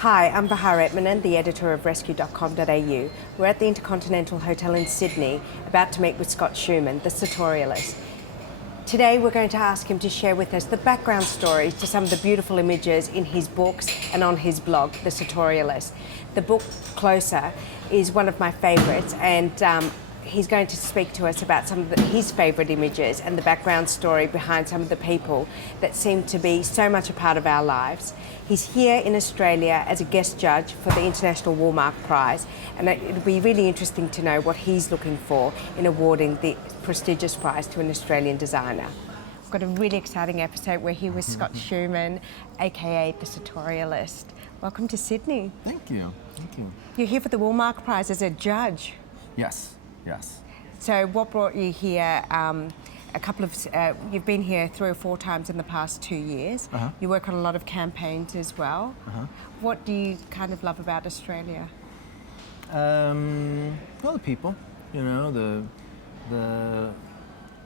Hi, I'm Bahar Etmanen, the editor of rescue.com.au. We're at the Intercontinental Hotel in Sydney, about to meet with Scott Schuman, the Sartorialist. Today we're going to ask him to share with us the background stories to some of the beautiful images in his books and on his blog, The Sartorialist. The book, Closer, is one of my favourites, and he's going to speak to us about some of his favourite images and the background story behind some of the people that seem to be so much a part of our lives. He's here in Australia as a guest judge for the International Wallmark Prize, and it'll be really interesting to know what he's looking for in awarding the prestigious prize to an Australian designer. We've got a really exciting episode. We're here with Scott Schuman, aka the Sartorialist. Welcome to Sydney. Thank you. Thank you. You're here for the Wallmark Prize as a judge. Yes. Yes. So what brought you here? You've been here 3 or 4 times in the past 2 years. You work on a lot of campaigns as well. What do you kind of love about Australia? Well, the people, you know, the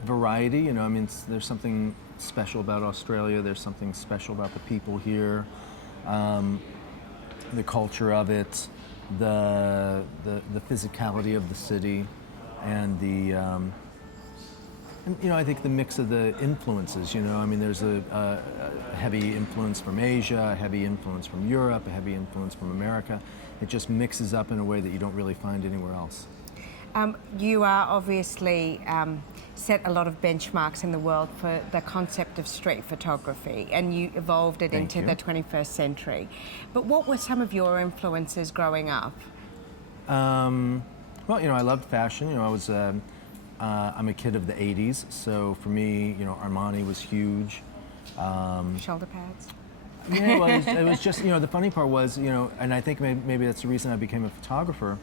variety, you know, I mean, there's something special about Australia. There's something special about the people here, the culture of it, the physicality of the city, and and, you know, I think the mix of the influences, you know, I mean, there's a heavy influence from Asia, a heavy influence from Europe, a heavy influence from America. It just mixes up in a way that you don't really find anywhere else. You are obviously set a lot of benchmarks in the world for the concept of street photography, and you evolved it into the 21st century. But what were some of your influences growing up? Well, you know, I loved fashion. You know, I'm a kid of the 80s, so for me, you know, Armani was huge. Shoulder pads? Yeah, it was just, you know, the funny part was, you know, and I think maybe that's the reason I became a photographer,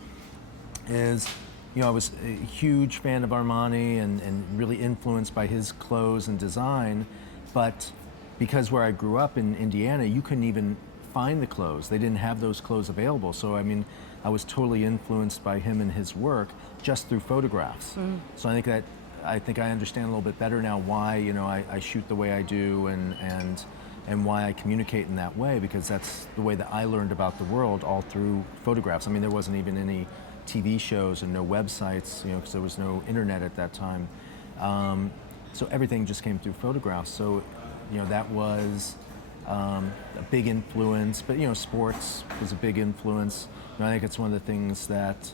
is, you know, I was a huge fan of Armani and really influenced by his clothes and design, but because where I grew up in Indiana, you couldn't even find the clothes. They didn't have those clothes available, so I mean, I was totally influenced by him and his work just through photographs. So I think I understand a little bit better now why, you know, I shoot the way I do and why I communicate in that way, because that's the way that I learned about the world, all through photographs. I mean, there wasn't even any TV shows and no websites, you know, because there was no internet at that time. So everything just came through photographs. So, you know, that was a big influence, but, you know, sports was a big influence. You know, I think it's one of the things that,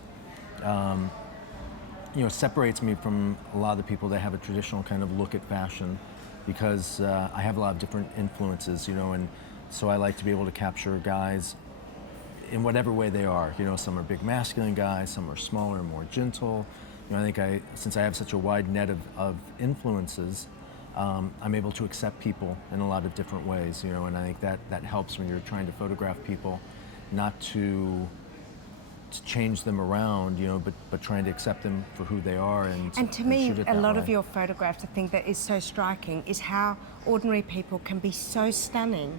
you know, separates me from a lot of the people that have a traditional kind of look at fashion, because I have a lot of different influences, you know, and so I like to be able to capture guys in whatever way they are. You know, some are big masculine guys, some are smaller, more gentle. You know, I think since I have such a wide net of influences, I'm able to accept people in a lot of different ways, you know, and I think that helps when you're trying to photograph people, not to change them around, you know, but trying to accept them for who they are and to me, a lot of your photographs, I think that is so striking, is how ordinary people can be so stunning,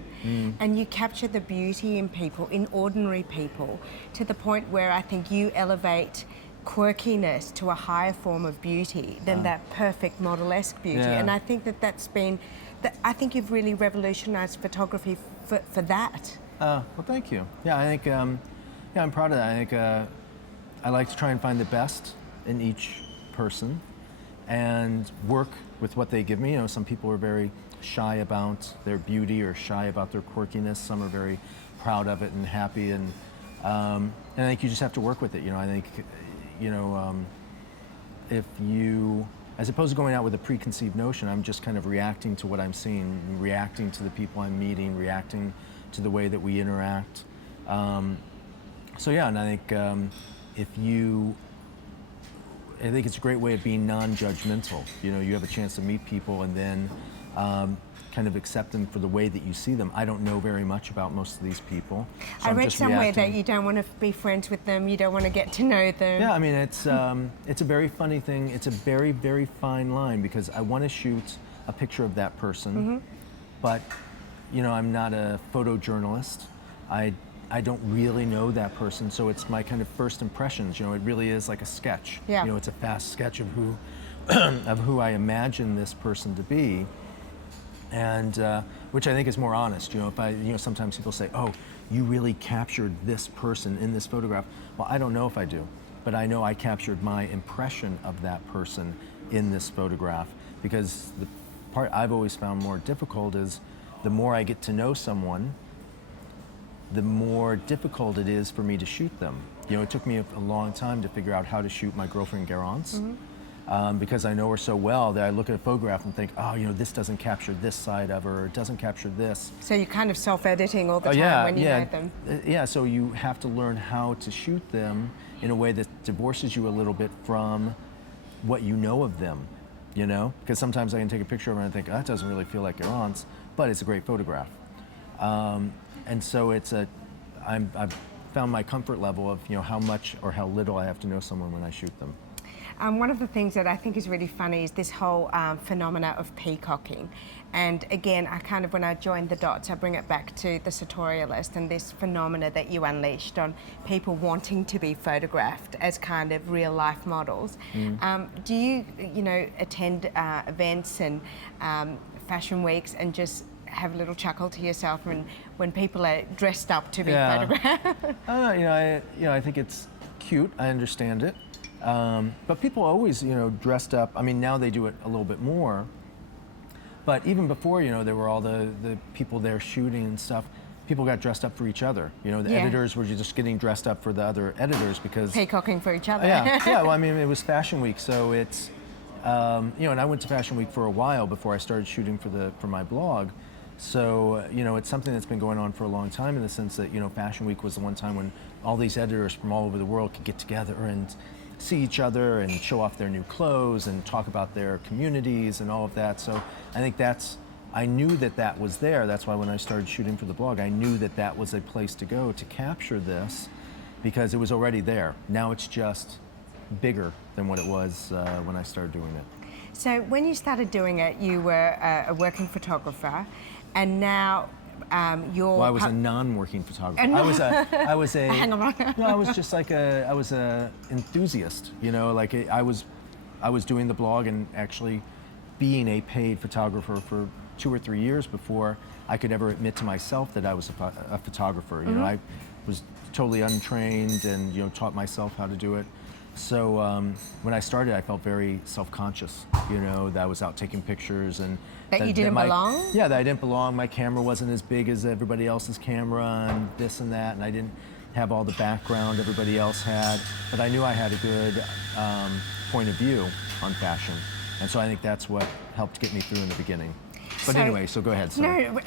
and you capture the beauty in people, in ordinary people, to the point where I think you elevate quirkiness to a higher form of beauty than that perfect model-esque beauty. Yeah. And I think that's been, I think you've really revolutionized photography for that. Well, thank you. Yeah, I think, yeah, I'm proud of that. I think I like to try and find the best in each person and work with what they give me. You know, some people are very shy about their beauty or shy about their quirkiness. Some are very proud of it and happy, and I think you just have to work with it. You know, I think, you know, if you, as opposed to going out with a preconceived notion, I'm just kind of reacting to what I'm seeing, reacting to the people I'm meeting, reacting to the way that we interact. So yeah, and I think I think it's a great way of being non-judgmental. You know, you have a chance to meet people and then kind of accept them for the way that you see them. I don't know very much about most of these people. So I read somewhere that you don't want to be friends with them, you don't want to get to know them. Yeah, I mean, it's a very funny thing. It's a very, very fine line, because I want to shoot a picture of that person, but, you know, I'm not a photojournalist. I don't really know that person, so it's my kind of first impressions. You know, it really is like a sketch. Yeah. You know, it's a fast sketch of who, of who I imagine this person to be, and which I think is more honest. You know, sometimes people say, "Oh, you really captured this person in this photograph. Well, I don't know if I do, but I know I captured my impression of that person in this photograph, because the part I've always found more difficult is the more I get to know someone, the more difficult it is for me to shoot them. You know, it took me a long time to figure out how to shoot my girlfriend Garand's, because I know her so well that I look at a photograph and think, oh, you know, this doesn't capture this side of her, or it doesn't capture this. So you're kind of self-editing all the time when you know them. Yeah, so you have to learn how to shoot them in a way that divorces you a little bit from what you know of them, you know? Because sometimes I can take a picture of her and think, oh, that doesn't really feel like Garand's, but it's a great photograph. And so I've found my comfort level of, you know, how much or how little I have to know someone when I shoot them. One of the things that I think is really funny is this whole phenomena of peacocking. And again, when I joined the dots, I bring it back to the Sartorialist and this phenomena that you unleashed on people wanting to be photographed as kind of real life models. Do you attend events and fashion weeks and just have a little chuckle to yourself when people are dressed up to be photographed? I think it's cute. I understand it. But people always, dressed up. I mean, now they do it a little bit more. But even before, there were all the people there shooting and stuff. People got dressed up for each other. The editors were just getting dressed up for the other editors because... Peacocking for each other. Yeah. Well, I mean, it was Fashion Week, so it's... and I went to Fashion Week for a while before I started shooting for my blog. So, it's something that's been going on for a long time in the sense that, Fashion Week was the one time when all these editors from all over the world could get together and see each other and show off their new clothes and talk about their communities and all of that. So I think I knew that was there. That's why when I started shooting for the blog, I knew that was a place to go to capture this because it was already there. Now it's just bigger than what it was when I started doing it. So when you started doing it, you were a working photographer, and now you're... Well, I was a non-working photographer. I was a... Hang on. No, I was just like I was a enthusiast, like I was doing the blog and actually being a paid photographer for 2 or 3 years before I could ever admit to myself that I was a photographer. I was totally untrained and, taught myself how to do it. So when I started, I felt very self-conscious, that I was out taking pictures and... That you didn't belong? Yeah, that I didn't belong. My camera wasn't as big as everybody else's camera and this and that, and I didn't have all the background everybody else had. But I knew I had a good point of view on fashion. And so I think that's what helped get me through in the beginning. But anyway, so go ahead. Sorry. No,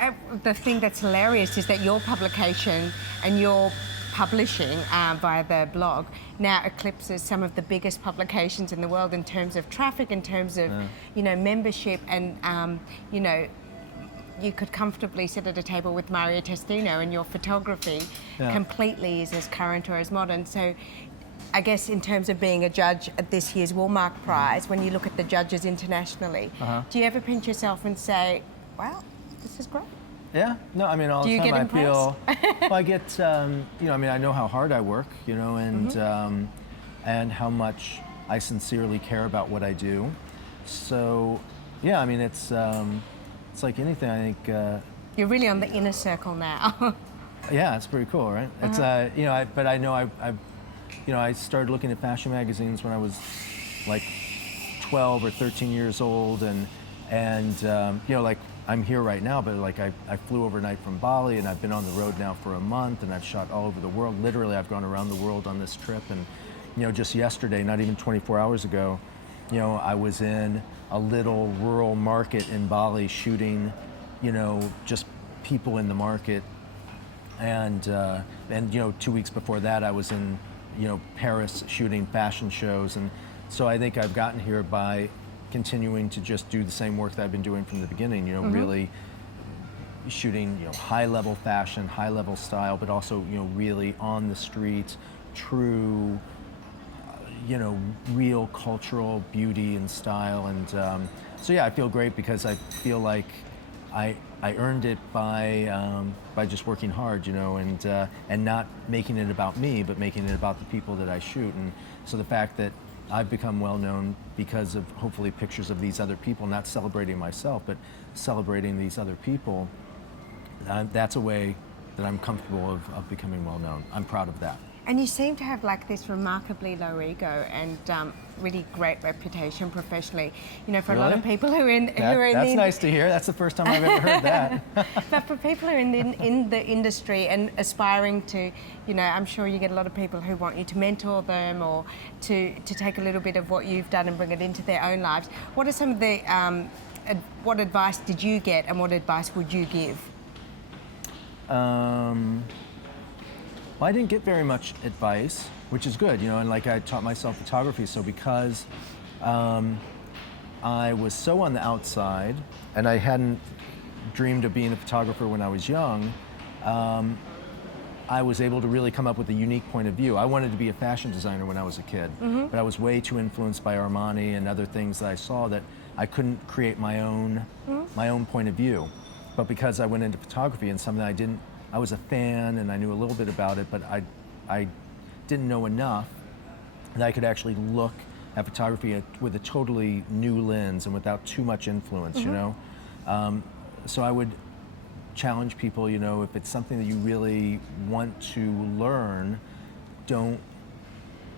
the thing that's hilarious is that your publication and your publishing via the blog now eclipses some of the biggest publications in the world in terms of traffic, in terms of membership, and you could comfortably sit at a table with Mario Testino, and your photography completely is as current or as modern. So I guess in terms of being a judge at this year's Woolmark Prize, when you look at the judges internationally, do you ever pinch yourself and say, wow, this is great? Yeah, no, I mean, all the time I feel, well, I get, I know how hard I work, and how much I sincerely care about what I do. So, yeah, I mean, it's like anything, I think. You're really on the inner circle now. Yeah, it's pretty cool, right? It's, but I know I started looking at fashion magazines when I was like 12 or 13 years old, and like, I'm here right now, but like I flew overnight from Bali, and I've been on the road now for a month, and I've shot all over the world. Literally, I've gone around the world on this trip, and just yesterday, not even 24 hours ago, I was in a little rural market in Bali shooting, just people in the market, and 2 weeks before that, I was in, Paris shooting fashion shows, and so I think I've gotten here by continuing to just do the same work that I've been doing from the beginning, really shooting, high-level fashion, high-level style, but also, really on the street, true, real cultural beauty and style. And so, yeah, I feel great because I feel like I earned it by just working hard, and not making it about me, but making it about the people that I shoot. And so the fact that I've become well known because of hopefully pictures of these other people, not celebrating myself, but celebrating these other people. That's a way that I'm comfortable of becoming well known. I'm proud of that. And you seem to have like this remarkably low ego and really great reputation professionally. You know, for a lot of people who are in That's nice to hear. That's the first time I've ever heard that. But for people who are in the industry and aspiring to, you know, I'm sure you get a lot of people who want you to mentor them or to take a little bit of what you've done and bring it into their own lives. What are some of the what advice did you get, and what advice would you give? Well, I didn't get very much advice, which is good, you know, and like I taught myself photography, so because I was so on the outside and I hadn't dreamed of being a photographer when I was young, I was able to really come up with a unique point of view. I wanted to be a fashion designer when I was a kid, but I was way too influenced by Armani and other things that I saw that I couldn't create my own point of view. But because I went into photography and something I was a fan and I knew a little bit about it, but I didn't know enough that I could actually look at photography with a totally new lens and without too much influence, you know? So I would challenge people, you know, if it's something that you really want to learn,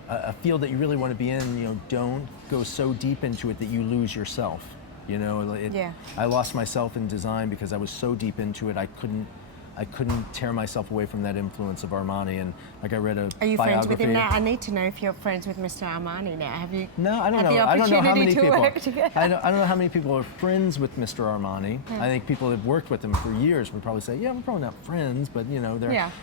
a field that you really want to be in, you know, don't go so deep into it that you lose yourself. You know, I lost myself in design because I was so deep into it, I couldn't tear myself away from that influence of Armani. And like I read a biography. Are you friends with him now? I need to know if you're friends with Mr. Armani now. Have you? No, I don't know. I don't know how many people. I don't know how many people are friends with Mr. Armani. I think people that have worked with him for years would probably say, yeah, we're probably not friends, but you know,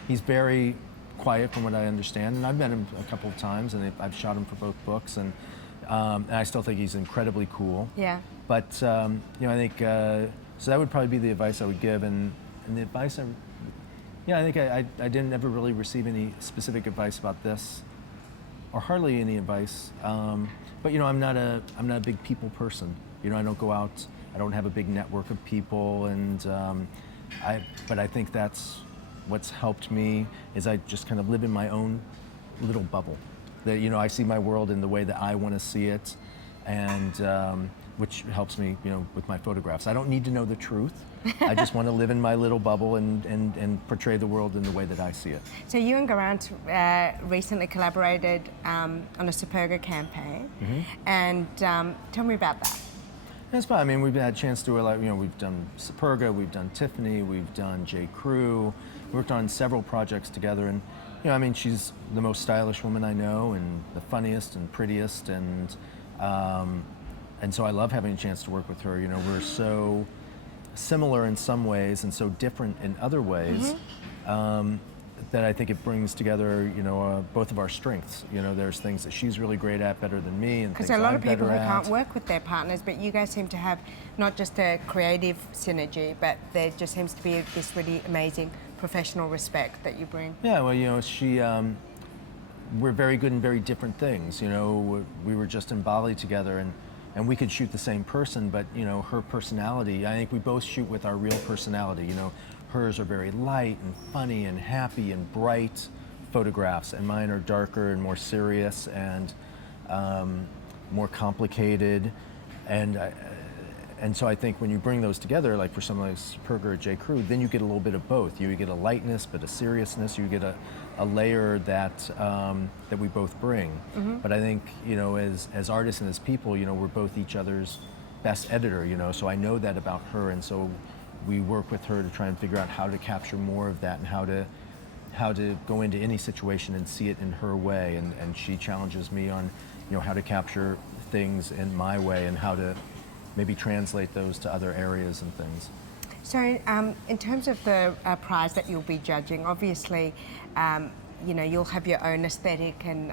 he's very quiet from what I understand. And I've met him a couple of times, and I've shot him for both books, and I still think he's incredibly cool. Yeah. But you know, I think so. That would probably be the advice I would give, and the advice I think I didn't ever really receive any specific advice about this, or hardly any advice. But you know, I'm not a big people person. You know, I don't go out. I don't have a big network of people, and but I think that's what's helped me is I just kind of live in my own little bubble. That, you know, I see my world in the way that I want to see it, and which helps me, you know, with my photographs. I don't need to know the truth. I just want to live in my little bubble and portray the world in the way that I see it. So you and Garand recently collaborated on a Superga campaign, and tell me about that. That's fine. I mean, we've had a chance to do a lot. You know, we've done Superga, we've done Tiffany, we've done J. Crew. We worked on several projects together, and you know, I mean, she's the most stylish woman I know, and the funniest and prettiest, and so I love having a chance to work with her. You know, we're so similar in some ways and so different in other ways that I think it brings together, you know, both of our strengths. You know, there's things that she's really great at, better than me, and things because a lot of people who at. can't work with their partners, but you guys seem to have not just a creative synergy, but there just seems to be this really amazing professional respect that you bring. Yeah, well, you know, we're very good in very different things. You know, we were just in Bali together, and we could shoot the same person, but you know, her personality, I think we both shoot with our real personality. You know, hers are very light and funny and happy and bright photographs, and mine are darker and more serious and more complicated. And so I think when you bring those together, like for something like Superga or J. Crew, then you get a little bit of both. You get a lightness, but a seriousness. You get a layer that that we both bring. But I think, you know, as artists and as people, you know, we're both each other's best editor. You know, so I know that about her, and so we work with her to try and figure out how to capture more of that and how to go into any situation and see it in her way. And she challenges me on, you know, how to capture things in my way and how to maybe translate those to other areas and things. So in terms of the prize that you'll be judging, obviously, you know, you'll have your own aesthetic and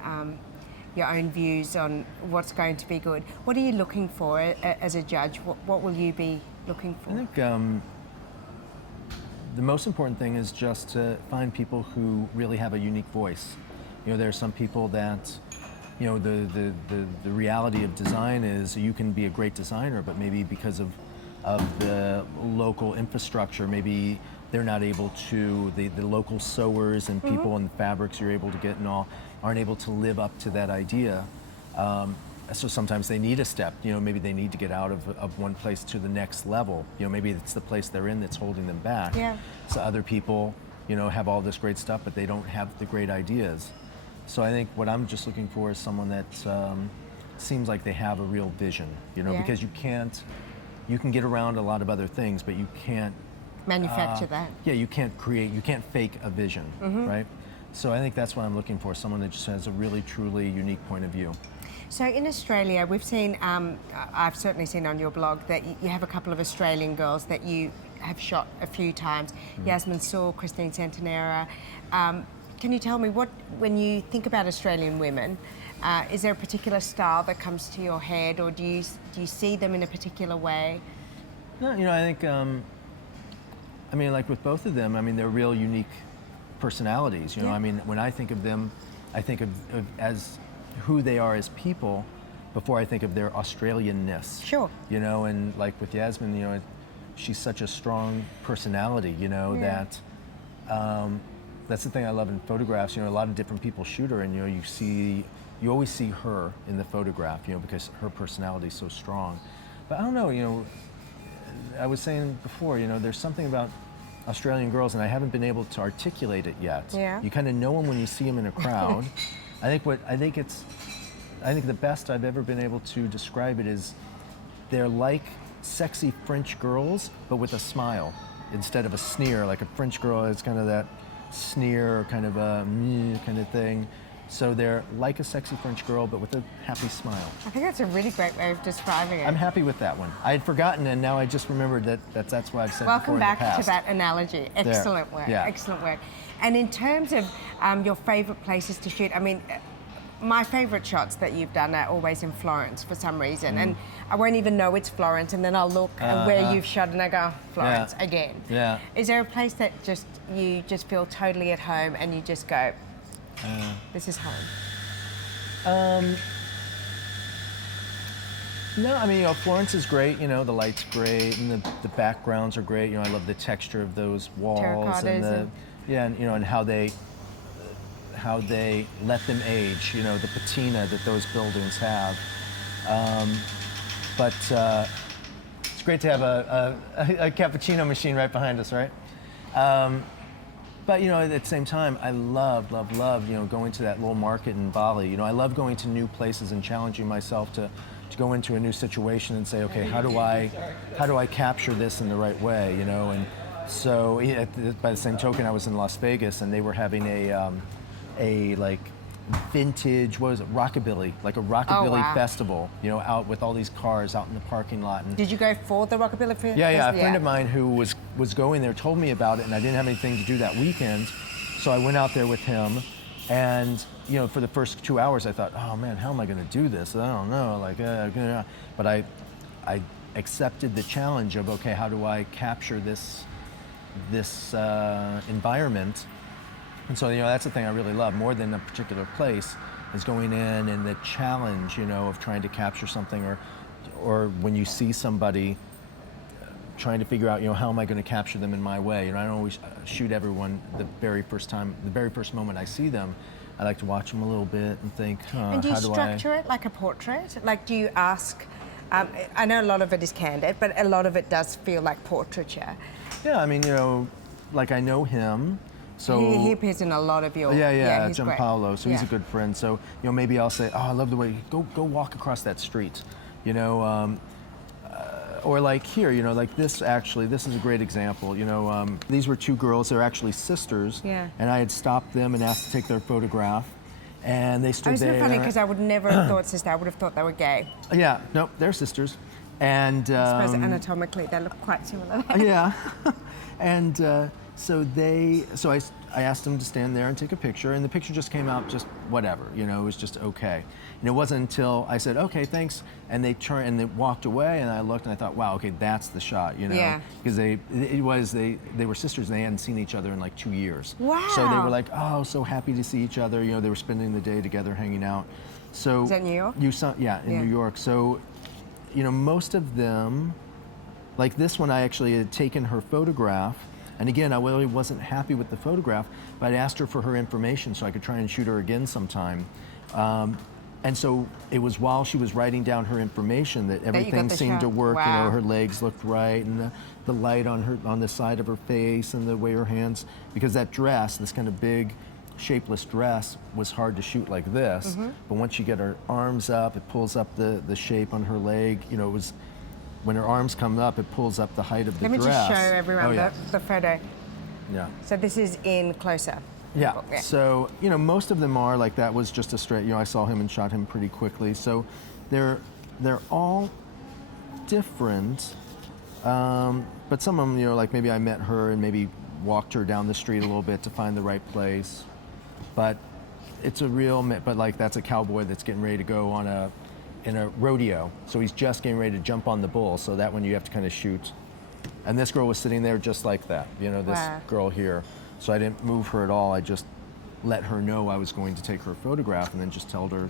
your own views on what's going to be good. What are you looking for as a judge? What will you be looking for? I think the most important thing is just to find people who really have a unique voice. You know, there are some people that, you know, the reality of design is you can be a great designer, but maybe because of the local infrastructure, maybe they're not able to, the local sewers and people and fabrics you're able to get and all aren't able to live up to that idea. So sometimes they need a step, you know, maybe they need to get out of one place to the next level. You know, maybe it's the place they're in that's holding them back. Yeah. So other people have all this great stuff, but they don't have the great ideas. So I think what I'm just looking for is someone that seems like they have a real vision, because you can get around a lot of other things, but you can't manufacture that. Yeah, you can't fake a vision, right? So I think that's what I'm looking for, someone that just has a really, truly unique point of view. So in Australia, we've seen, I've certainly seen on your blog that you have a couple of Australian girls that you have shot a few times, Yasmin Saul, Christine Santanera. Can you tell me, when you think about Australian women, is there a particular style that comes to your head, or do you see them in a particular way? No, I think, like with both of them, they're real unique personalities. When I think of them, I think of as who they are as people before I think of their Australianness. Sure. And like with Yasmin, she's such a strong personality, that that's the thing I love in photographs. A lot of different people shoot her, and you always see her in the photograph, because her personality is so strong. But I don't know, I was saying before, there's something about Australian girls, and I haven't been able to articulate it yet. Yeah. You kind of know them when you see them in a crowd. I think the best I've ever been able to describe it is they're like sexy French girls, but with a smile instead of a sneer. Like a French girl is kind of that sneer, kind of a kind of thing. So they're like a sexy French girl, but with a happy smile. I think that's a really great way of describing it. I'm happy with that one. I had forgotten, and now I just remembered that's why I've said Welcome before in the back past. to that analogy. Excellent work. Yeah. Excellent work. And in terms of your favourite places to shoot, my favourite shots that you've done are always in Florence for some reason, and I won't even know it's Florence, and then I'll look at where you've shot and I go, Florence again. Yeah. Is there a place that you just feel totally at home and you just go, this is home? No, Florence is great. The light's great, and the backgrounds are great. I love the texture of those walls Terracottas and how they let them age. The patina that those buildings have. But it's great to have a cappuccino machine right behind us, right? But at the same time, I love, going to that little market in Bali. I love going to new places and challenging myself to go into a new situation and say, okay, how do I capture this in the right way? And so by the same token, I was in Las Vegas, and they were having a like vintage, what was it, rockabilly, like a rockabilly festival, out with all these cars out in the parking lot. And did you go for the rockabilly festival? Yeah. A friend of mine who was going there told me about it, and I didn't have anything to do that weekend, so I went out there with him, and for the first 2 hours I thought, oh man, how am I going to do this? I don't know, but I accepted the challenge of, okay, how do I capture this environment? And so, that's the thing I really love, more than a particular place, is going in and the challenge, of trying to capture something, or when you see somebody trying to figure out, how am I going to capture them in my way? I don't always shoot everyone the very first moment I see them. I like to watch them a little bit and think, and do you structure it like a portrait? Like, do you ask, I know a lot of it is candid, but a lot of it does feel like portraiture. Yeah, like I know him. So he appears in a lot of your... Yeah, he's Gianpaolo, great. so he's a good friend. So, maybe I'll say, oh, I love the way, go walk across that street, or like here, like this is a great example, these were two girls, they're actually sisters, and I had stopped them and asked to take their photograph, and they stood there. It's funny, because I would never have thought sister, I would have thought they were gay. Yeah, no, they're sisters. And I suppose anatomically they look quite similar. Yeah, and so I asked them to stand there and take a picture, and the picture just came out just whatever, it was just okay. And it wasn't until I said, okay, thanks, and they turned and they walked away, and I looked and I thought, wow, okay, that's the shot, because they were sisters and they hadn't seen each other in like 2 years. Wow. So they were like, oh, so happy to see each other, they were spending the day together hanging out. So is that New York? In New York. So, most of them, like this one, I actually had taken her photograph. And again, I really wasn't happy with the photograph, but I asked her for her information so I could try and shoot her again sometime. And so it was while she was writing down her information that everything the seemed to shot. work. You know, Wow. her legs looked right, and the light on the side of her face, and the way her hands, because that dress, this kind of big, shapeless dress, was hard to shoot like this. But once you get her arms up, it pulls up the shape on her leg. You know, it was when her arms come up, it pulls up the height of the Let me dress. just show everyone Oh, yeah. the photo. Yeah. So this is in closer. Yeah. Yeah. So, you know, most of them are like that was just a straight, you know, I saw him and shot him pretty quickly. So they're all different. But some of them, you know, like maybe I met her and maybe walked her down the street a little bit to find the right place. But it's a real, but like that's a cowboy that's getting ready to go in a rodeo. So he's just getting ready to jump on the bull. So that one you have to kind of shoot. And this girl was sitting there just like that, you know, this Wow. girl here. So I didn't move her at all. I just let her know I was going to take her photograph, and then just told her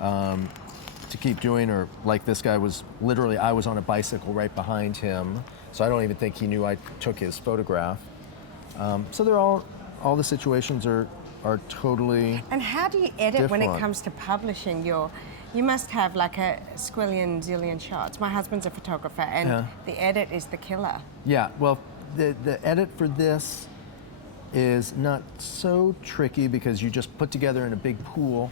to keep doing her. Like this guy was literally, I was on a bicycle right behind him, so I don't even think he knew I took his photograph. So they're all the situations are totally. And how do you edit when it Different. comes to publishing your? You must have like a squillion zillion shots. My husband's a photographer, and Yeah. the edit is the killer. Yeah, well, the edit for this is not so tricky because you just put together in a big pool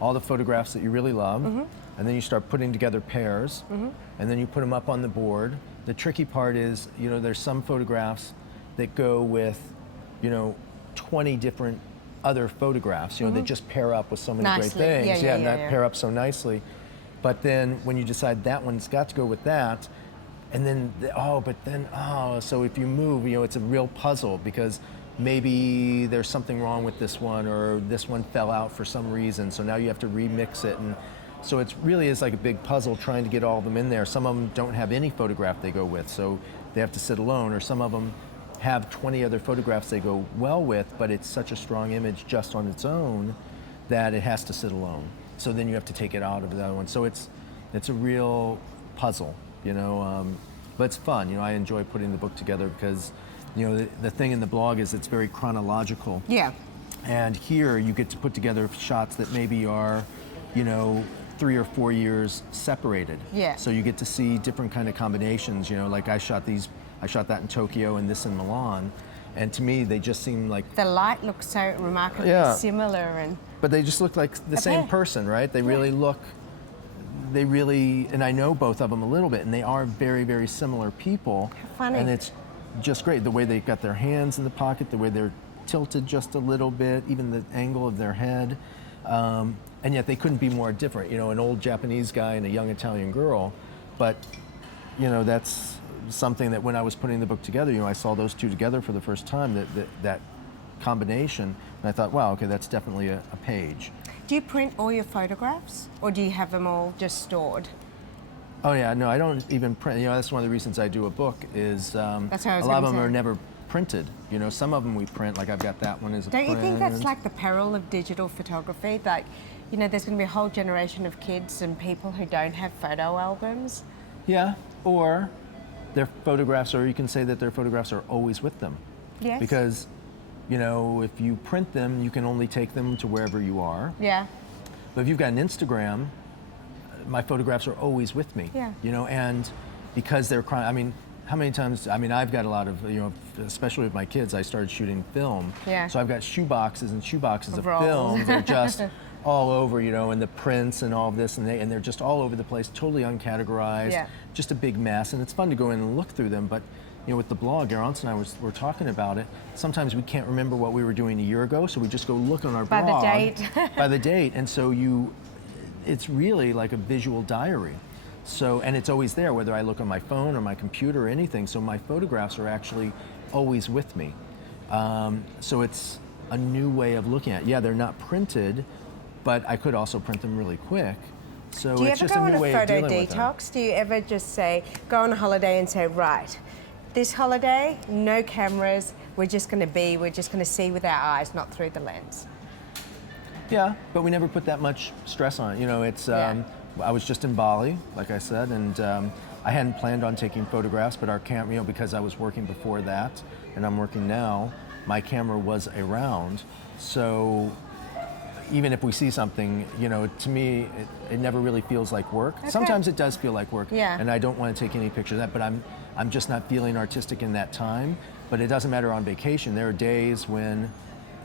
all the photographs that you really love, and then you start putting together pairs, and then you put them up on the board. The tricky part is, you know, there's some photographs that go with, you know, 20 different other photographs, you know, that just pair up with so many Nicely. great things. Yeah, and that yeah. pair up so nicely. But then when you decide that one's got to go with that, and then, so if you move, you know, it's a real puzzle because maybe there's something wrong with this one, or this one fell out for some reason, so now you have to remix it. And so it really is like a big puzzle trying to get all of them in there. Some of them don't have any photograph they go with, so they have to sit alone, or some of them have 20 other photographs they go well with, but it's such a strong image just on its own that it has to sit alone. So then you have to take it out of the other one. So it's a real puzzle, you know, but it's fun. You know, I enjoy putting the book together because, you know, the thing in the blog is it's very chronological. Yeah. And here you get to put together shots that maybe are, you know, 3 or 4 years separated. Yeah. So you get to see different kind of combinations, you know, like I shot that in Tokyo and this in Milan. And to me, they just seem like, The light looks so remarkably Yeah. similar, and but they just look like the same Okay. person, right? They really and I know both of them a little bit, and they are very, very similar people. How funny. And it's just great, the way they've got their hands in the pocket, the way they're tilted just a little bit, even the angle of their head. And yet they couldn't be more different, you know, an old Japanese guy and a young Italian girl. But, you know, that's something that when I was putting the book together, you know, I saw those two together for the first time, that combination, and I thought, wow, okay, that's definitely a page. do you print all your photographs, or do you have them all just stored? Oh yeah, no, I don't even print. You know, that's one of the reasons I do a book is That's what I was a lot of gonna them say. are never printed. You know, some of them we print, like I've got that one as a Don't print. you think that's like the peril of digital photography? Like, you know, there's going to be a whole generation of kids and people who don't have photo albums. Yeah, or their photographs, or you can say that their photographs are always with them. Yes. Because, you know, if you print them, you can only take them to wherever you are. Yeah. But if you've got an Instagram, my photographs are always with me. Yeah. You know, and because they're crying, I mean, how many times, I mean, I've got a lot of, you know, especially with my kids, I started shooting film. Yeah. So I've got shoe boxes and shoe boxes of Rolls. film. They're just all over, you know, and the prints and all of this, and they're just all over the place, totally uncategorized, Yeah. just a big mess. And it's fun to go in and look through them, but you know, with the blog, Garand and I were talking about it. Sometimes we can't remember what we were doing a year ago, so we just go look on our By the blog. date. By the date. And so it's really like a visual diary. So, and it's always there, whether I look on my phone or my computer or anything. So my photographs are actually always with me. So it's a new way of looking at it. Yeah, they're not printed, but I could also print them really quick. So Do you it's ever just go a on new a way of photo dealing with them. detox? Do you ever just say, go on a holiday and say, right, this holiday, no cameras, we're just going to see with our eyes, not through the lens? Yeah, but we never put that much stress on it. You know, it's, Yeah. I was just in Bali, like I said, and I hadn't planned on taking photographs, but our camera, you know, because I was working before that, and I'm working now, my camera was around. So, even if we see something, to me, it never really feels like work. Sometimes it does feel like work, Yeah. and I don't want to take any pictures of that, but I'm just not feeling artistic in that time. But it doesn't matter on vacation. There are days when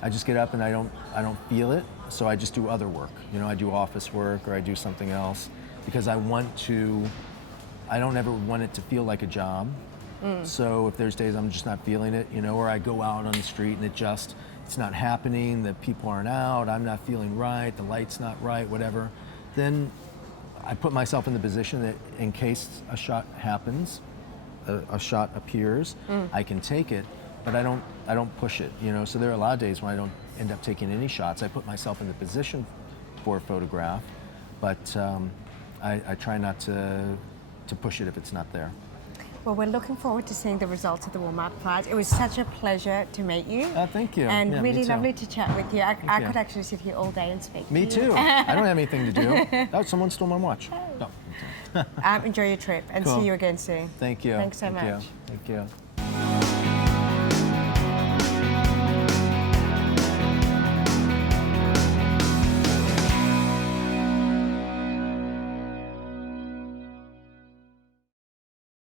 I just get up and I don't feel it, so I just do other work. I do office work or I do something else because I don't ever want it to feel like a job. So if there's days I'm just not feeling it, or I go out on the street and it's not happening, the people aren't out, I'm not feeling right, the light's not right, whatever, then I put myself in the position that in case a shot happens, a shot appears, I can take it, but I don't push it, So there are a lot of days when I don't end up taking any shots. I put myself in the position for a photograph, but I try not to push it if it's not there. Well, we're looking forward to seeing the results of the Walmart Prize. It was such a pleasure to meet you. Thank you. And Yeah, really me too. lovely to chat with you. I you. could actually sit here all day and speak Me to you. too. I don't have anything to do. Oh, someone stole my watch. No. Enjoy your trip and Cool. see you again soon. Thank you. Thanks so Thank you. much. Thank you.